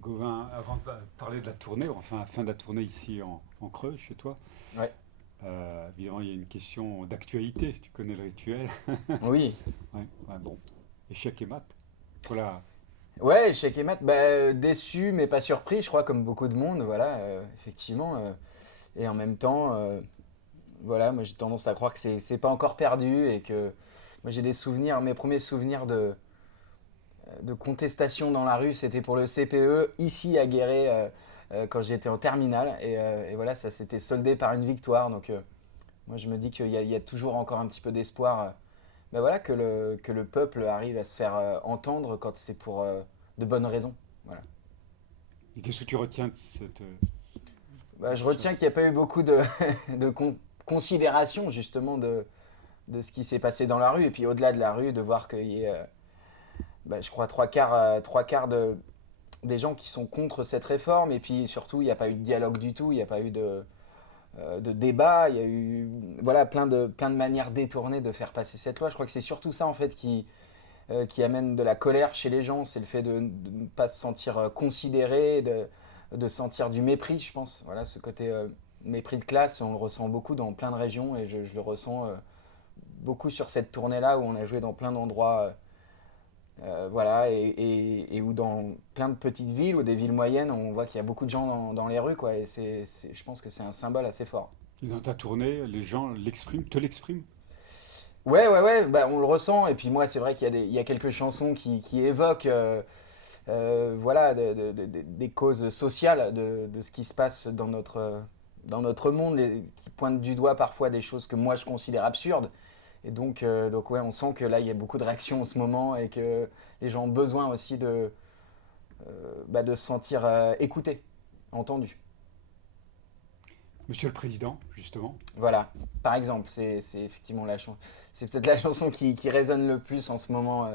Gauvin, avant de parler de la tournée, enfin la fin de la tournée ici en Creux, chez toi, Ouais. évidemment il y a une question d'actualité. Tu connais le rituel. Oui. Ouais, ouais, bon. Échec et mat. Voilà. Ouais, échec et mat, déçu mais pas surpris, je crois, comme beaucoup de monde, voilà, effectivement. Et en même temps, voilà, moi j'ai tendance à croire que c'est pas encore perdu et que moi j'ai des souvenirs, mes premiers souvenirs de contestation dans la rue, c'était pour le CPE, ici à Guéret, quand j'étais en terminale. Et voilà, ça s'était soldé par une victoire. Donc moi je me dis qu'il y a toujours encore un petit peu d'espoir. Voilà, que le peuple arrive à se faire entendre quand c'est pour de bonnes raisons. Voilà. Et qu'est-ce que tu retiens de cette Je action? retiens qu'il n'y a pas eu beaucoup de, de considération justement de ce qui s'est passé dans la rue. Et puis au-delà de la rue, de voir qu'il y ait, je crois, trois quarts des gens qui sont contre cette réforme. Et puis surtout, il n'y a pas eu de dialogue du tout, il n'y a pas eu de débat. Il y a eu voilà, plein de manières détournées de faire passer cette loi. Je crois que c'est surtout ça en fait qui amène de la colère chez les gens. C'est le fait de ne pas se sentir considéré, de sentir du mépris, je pense. Voilà, ce côté mépris de classe, on le ressent beaucoup dans plein de régions et je le ressens beaucoup sur cette tournée-là où on a joué dans plein d'endroits. Voilà, et où dans plein de petites villes ou des villes moyennes, on voit qu'il y a beaucoup de gens dans les rues, quoi. Et je pense que c'est un symbole assez fort. Et dans ta tournée, les gens l'expriment, te l'expriment? Ouais, ouais, ouais, on le ressent. Et puis moi, c'est vrai qu'il y a quelques chansons qui évoquent voilà, des causes sociales de ce qui se passe dans notre monde, et qui pointent du doigt parfois des choses que moi je considère absurdes. Et donc ouais, on sent que là, il y a beaucoup de réactions en ce moment et que les gens ont besoin aussi de se sentir écoutés, entendus. Monsieur le Président, justement. Voilà, par exemple, c'est effectivement c'est peut-être la chanson qui résonne le plus en ce moment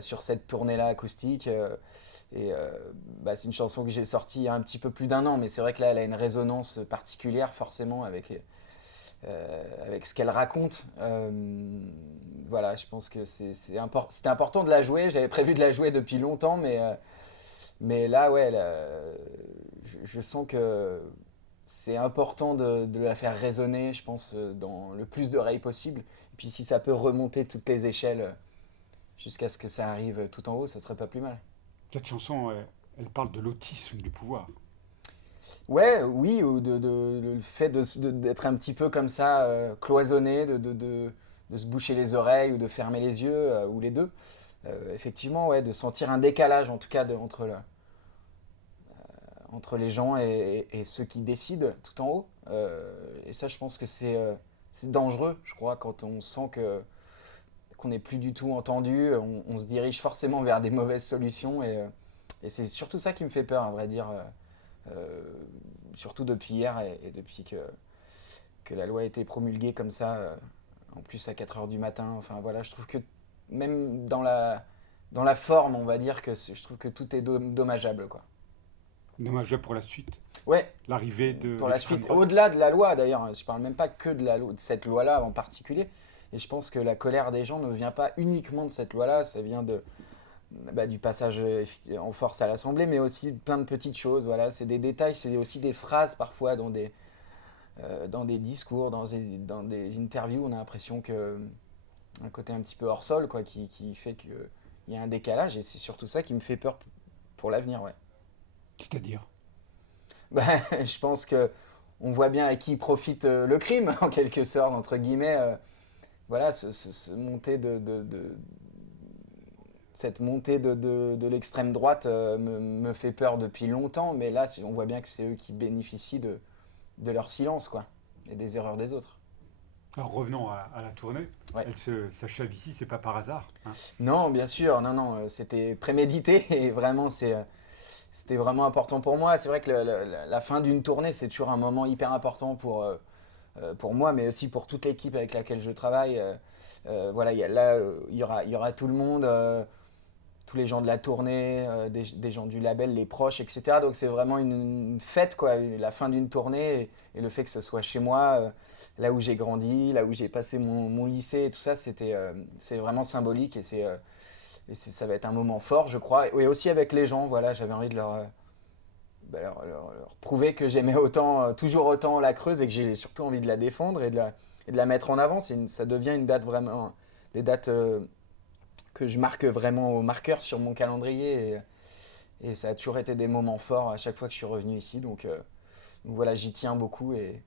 sur cette tournée-là acoustique. C'est une chanson que j'ai sortie il y a un petit peu plus d'un an, mais c'est vrai que là, elle a une résonance particulière, forcément, avec ce qu'elle raconte. Voilà, je pense que c'était important de la jouer. J'avais prévu de la jouer depuis longtemps, mais là, ouais, je sens que c'est important de la faire résonner, je pense, dans le plus d'oreilles possible. Et puis si ça peut remonter toutes les échelles jusqu'à ce que ça arrive tout en haut, ça serait pas plus mal. Cette chanson, elle parle de l'autisme du pouvoir. Ouais, oui, ou le fait d'être un petit peu comme ça, cloisonné, de se boucher les oreilles ou de fermer les yeux, ou les deux. Effectivement, ouais, de sentir un décalage en tout cas entre les gens et ceux qui décident tout en haut. Et ça, je pense que c'est dangereux, je crois, quand on sent qu'on n'est plus du tout entendu, on se dirige forcément vers des mauvaises solutions. Et c'est surtout ça qui me fait peur, à vrai dire, euh, surtout depuis hier et depuis que la loi a été promulguée comme ça, en plus à 4 heures du matin. Enfin voilà, je trouve que même dans la forme, on va dire que je trouve que tout est dommageable, quoi. Dommage pour la suite. Ouais, L'arrivée de pour la l'extrême suite, droite. au-delà de la loi d'ailleurs, je parle même pas que de cette loi-là en particulier. Et je pense que la colère des gens ne vient pas uniquement de cette loi-là, ça vient du passage en force à l'Assemblée, mais aussi plein de petites choses. Voilà, c'est des détails, c'est aussi des phrases parfois dans des discours, dans des interviews. On a l'impression que un côté un petit peu hors sol, quoi, qui fait qu'il y a un décalage, et c'est surtout ça qui me fait peur pour l'avenir, ouais. C'est-à-dire, Bah, je pense que on voit bien à qui profite le crime, en quelque sorte, entre guillemets. Voilà, cette montée de l'extrême droite me fait peur depuis longtemps, mais là, on voit bien que c'est eux qui bénéficient de leur silence, quoi, et des erreurs des autres. alors revenons à la tournée. Ouais. Elle s'achève ici, c'est pas par hasard, hein. Non, bien sûr, non, non, c'était prémédité et vraiment, c'était vraiment important pour moi. C'est vrai que la fin d'une tournée, c'est toujours un moment hyper important pour moi, mais aussi pour toute l'équipe avec laquelle je travaille. Voilà, il y aura tout le monde, tous les gens de la tournée, des gens du label, les proches, etc. Donc c'est vraiment une fête, quoi, la fin d'une tournée, et le fait que ce soit chez moi, là où j'ai grandi, là où j'ai passé mon lycée et tout ça, c'est vraiment symbolique, ça va être un moment fort, je crois. Et aussi avec les gens, voilà, j'avais envie de leur prouver que j'aimais toujours autant la Creuse et que j'ai surtout envie de la défendre et de la mettre en avant. Ça devient une date vraiment, des dates que je marque vraiment au marqueur sur mon calendrier. Et ça a toujours été des moments forts à chaque fois que je suis revenu ici. Donc voilà, j'y tiens beaucoup et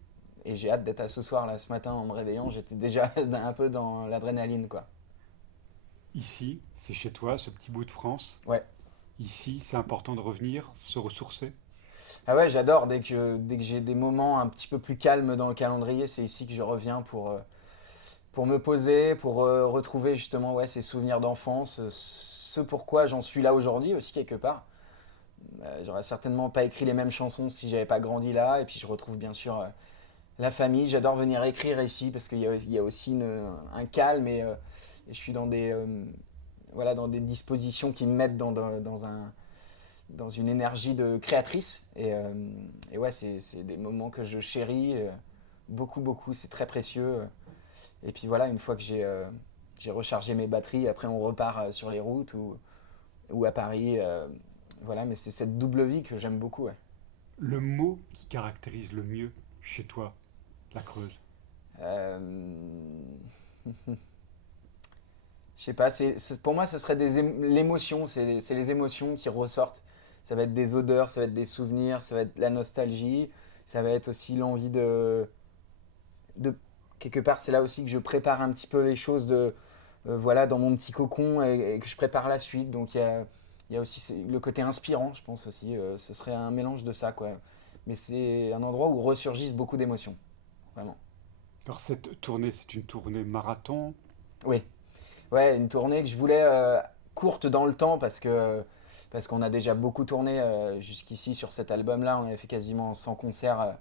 j'ai hâte d'être à ce soir, là, ce matin, en me réveillant. J'étais déjà un peu dans l'adrénaline, quoi. Ici, c'est chez toi, ce petit bout de France. Ouais. Ici, c'est important de revenir, se ressourcer. Ah ouais, j'adore. Dès que j'ai des moments un petit peu plus calmes dans le calendrier, c'est ici que je reviens pour me poser, pour retrouver justement ouais, ces souvenirs d'enfance, ce pourquoi j'en suis là aujourd'hui aussi quelque part. J'aurais certainement pas écrit les mêmes chansons si j'avais pas grandi là. Et puis je retrouve bien sûr la famille. J'adore venir écrire ici parce qu'il y a aussi un calme et je suis voilà, dans des dispositions qui me mettent dans une énergie de créatrice. Et ouais, c'est des moments que je chéris beaucoup, beaucoup. C'est très précieux. Et puis voilà, une fois que j'ai rechargé mes batteries, après on repart sur les routes ou à Paris. Voilà, mais c'est cette double vie que j'aime beaucoup. Ouais. Le mot qui caractérise le mieux chez toi, la Creuse. Euh, Je sais pas, pour moi ce serait l'émotion, c'est les émotions qui ressortent. Ça va être des odeurs, ça va être des souvenirs, ça va être la nostalgie, ça va être aussi l'envie de quelque part c'est là aussi que je prépare un petit peu les choses voilà, dans mon petit cocon et que je prépare la suite. Donc il y a aussi le côté inspirant, je pense aussi. Ce serait un mélange de ça, quoi. Mais c'est un endroit où ressurgissent beaucoup d'émotions, vraiment. Alors cette tournée, c'est une tournée marathon. Oui, ouais, une tournée que je voulais courte dans le temps parce qu'on a déjà beaucoup tourné jusqu'ici sur cet album-là. On avait fait quasiment 100 concerts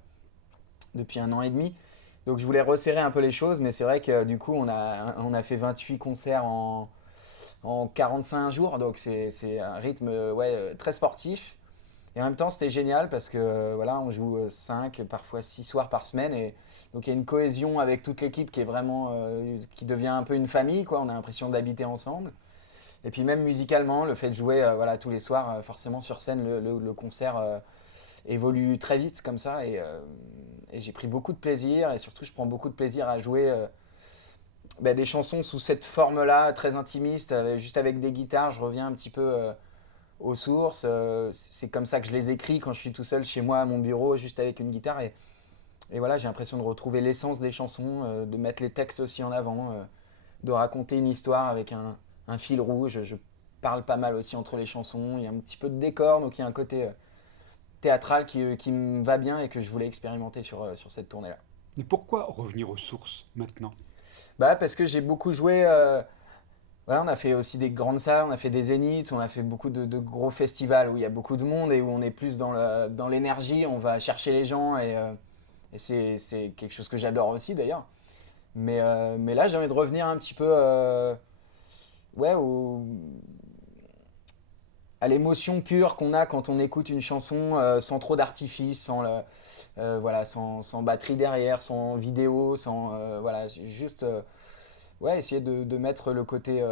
depuis 1 an et demi. Donc je voulais resserrer un peu les choses, mais c'est vrai que du coup on a fait 28 concerts en 45 jours, donc c'est un rythme ouais, très sportif. Et en même temps c'était génial parce que voilà, on joue 5, parfois 6 soirs par semaine. Et donc il y a une cohésion avec toute l'équipe qui est vraiment, qui devient un peu une famille, quoi. On a l'impression d'habiter ensemble. Et puis même musicalement, le fait de jouer voilà, tous les soirs, forcément sur scène, le concert évolue très vite comme ça. Et j'ai pris beaucoup de plaisir et surtout je prends beaucoup de plaisir à jouer des chansons sous cette forme-là, très intimiste, juste avec des guitares. Je reviens un petit peu aux sources. C'est comme ça que je les écris quand je suis tout seul chez moi à mon bureau, juste avec une guitare. Et voilà, j'ai l'impression de retrouver l'essence des chansons, de mettre les textes aussi en avant, de raconter une histoire avec un fil rouge. Je parle pas mal aussi entre les chansons. Il y a un petit peu de décor, donc il y a un côté théâtral qui me va bien et que je voulais expérimenter sur cette tournée-là. Mais pourquoi revenir aux sources maintenant? Bah, parce que j'ai beaucoup joué. Voilà, on a fait aussi des grandes salles, on a fait des zéniths, on a fait beaucoup de gros festivals où il y a beaucoup de monde et où on est plus dans l'énergie, on va chercher les gens et c'est quelque chose que j'adore aussi d'ailleurs. Mais là, j'ai envie de revenir un petit peu ouais, à l'émotion pure qu'on a quand on écoute une chanson sans trop d'artifice, voilà, sans batterie derrière, sans vidéo, voilà, juste ouais, essayer de mettre le côté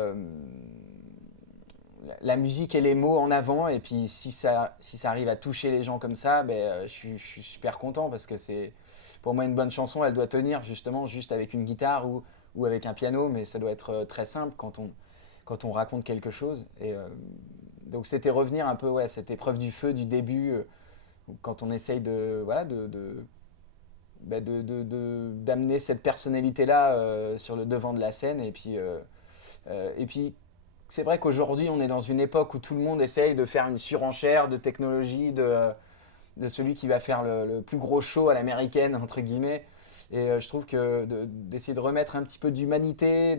la musique et les mots en avant. Et puis si ça arrive à toucher les gens comme ça, je suis super content parce que c'est pour moi une bonne chanson, elle doit tenir justement juste avec une guitare ou avec un piano, mais ça doit être très simple quand on raconte quelque chose. Donc c'était revenir un peu ouais, cette épreuve du feu du début, quand on essaye voilà, d'amener cette personnalité-là sur le devant de la scène. Et puis c'est vrai qu'aujourd'hui, on est dans une époque où tout le monde essaye de faire une surenchère de technologie, de celui qui va faire le plus gros show à l'américaine, entre guillemets. Et je trouve que d'essayer de remettre un petit peu d'humanité,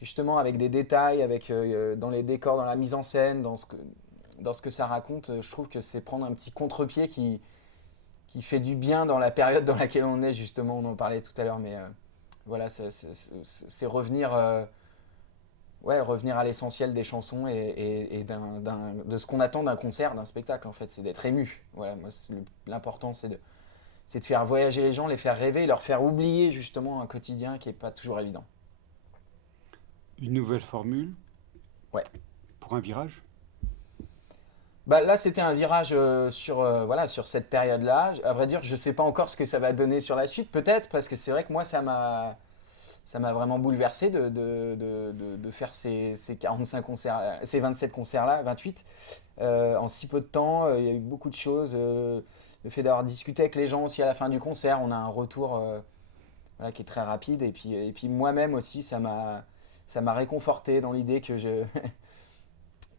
justement avec des détails, dans les décors, dans la mise en scène, dans ce que ça raconte, je trouve que c'est prendre un petit contre-pied qui fait du bien dans la période dans laquelle on est, justement. On en parlait tout à l'heure, mais voilà, c'est revenir, ouais, revenir à l'essentiel des chansons et de ce qu'on attend d'un concert, d'un spectacle, en fait. C'est d'être ému. Voilà, moi, l'important, c'est de faire voyager les gens, les faire rêver, leur faire oublier, justement, un quotidien qui n'est pas toujours évident. Une nouvelle formule, Ouais. Pour un virage? Bah, là, c'était un virage voilà, sur cette période-là. À vrai dire, je ne sais pas encore ce que ça va donner sur la suite, peut-être, parce que c'est vrai que moi, ça m'a vraiment bouleversé de faire ces 45 concerts, ces 27 concerts-là, 28, en si peu de temps. Il y a eu beaucoup de choses. Le fait d'avoir discuté avec les gens aussi à la fin du concert, on a un retour voilà, qui est très rapide. Et puis moi-même aussi, ça m'a réconforté dans l'idée que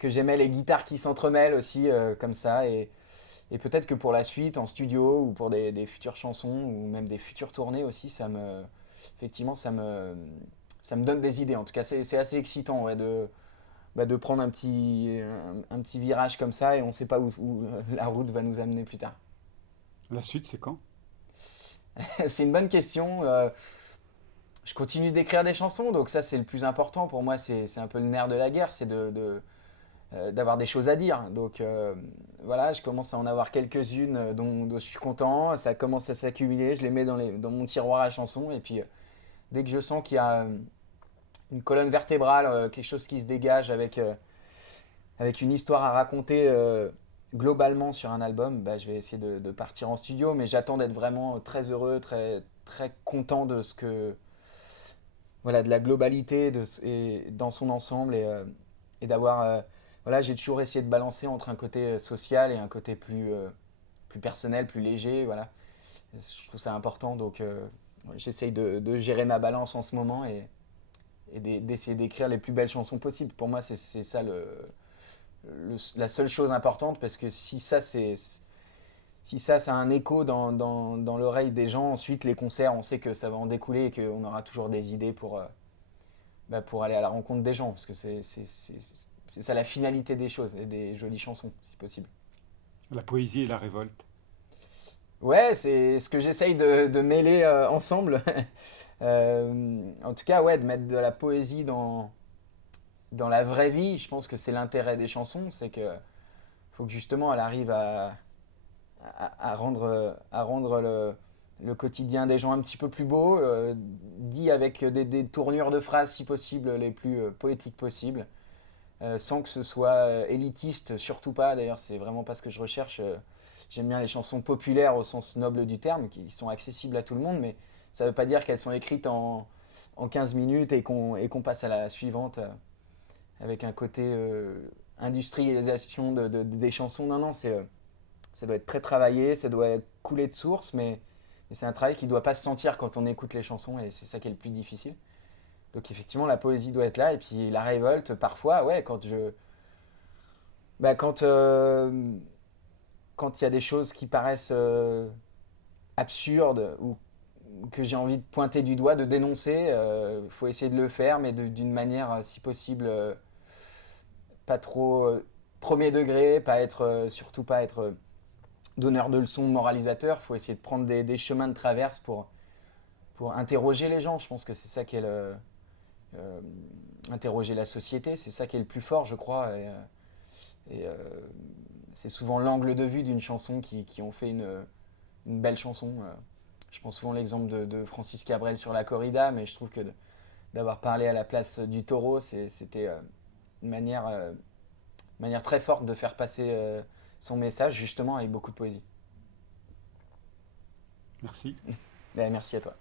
j'aimais les guitares qui s'entremêlent aussi comme ça. Et peut-être que pour la suite, en studio ou pour des futures chansons ou même des futures tournées aussi, effectivement, ça me donne des idées. En tout cas, c'est assez excitant ouais, de prendre un petit virage comme ça et on ne sait pas où la route va nous amener plus tard. La suite, c'est quand? C'est une bonne question. Je continue d'écrire des chansons, donc ça c'est le plus important pour moi. C'est un peu le nerf de la guerre, c'est d'avoir des choses à dire. Donc voilà, je commence à en avoir quelques-unes dont je suis content. Ça commence à s'accumuler, je les mets dans mon tiroir à chansons. Et puis dès que je sens qu'il y a une colonne vertébrale, quelque chose qui se dégage avec une histoire à raconter globalement sur un album, bah, je vais essayer de partir en studio. Mais j'attends d'être vraiment très heureux, très, très content de voilà, de la globalité et dans son ensemble et d'avoir voilà, j'ai toujours essayé de balancer entre un côté social et un côté plus personnel, plus léger. Voilà. Je trouve ça important, donc j'essaye de gérer ma balance en ce moment et d'essayer d'écrire les plus belles chansons possibles. Pour moi, c'est ça la seule chose importante, parce que si ça a un écho dans l'oreille des gens, ensuite les concerts, on sait que ça va en découler et qu'on aura toujours des idées pour aller à la rencontre des gens, parce que c'est ça la finalité des choses, et des jolies chansons, si possible. La poésie et la révolte. Ouais, c'est ce que j'essaye de mêler ensemble. En tout cas, ouais, de mettre de la poésie dans la vraie vie, je pense que c'est l'intérêt des chansons, c'est que faut que justement elle arrive à rendre le quotidien des gens un petit peu plus beau, dit avec des tournures de phrases si possible les plus poétiques possibles, sans que ce soit élitiste, surtout pas. D'ailleurs, c'est vraiment pas ce que je recherche. J'aime bien les chansons populaires au sens noble du terme, qui sont accessibles à tout le monde, mais ça veut pas dire qu'elles sont écrites en 15 minutes et qu'on passe à la suivante avec un côté industrialisation des chansons. Non, non, ça doit être très travaillé, ça doit être coulé de source, mais c'est un travail qui ne doit pas se sentir quand on écoute les chansons, et c'est ça qui est le plus difficile. Donc effectivement, la poésie doit être là, et puis la révolte, parfois, ouais, bah, quand il y a des choses qui paraissent absurdes ou que j'ai envie de pointer du doigt, de dénoncer, faut essayer de le faire, mais d'une manière, si possible, pas trop premier degré, surtout pas être donneur de leçons, moralisateur. Faut essayer de prendre des chemins de traverse pour interroger les gens. Je pense que c'est ça qui est interroger la société, c'est ça qui est le plus fort, je crois. Et c'est souvent l'angle de vue d'une chanson qui ont fait une belle chanson. Je prends souvent l'exemple de Francis Cabrel sur la corrida, mais je trouve que d'avoir parlé à la place du taureau, c'était une manière très forte de faire passer son message, justement avec beaucoup de poésie. Merci. Ben, merci à toi.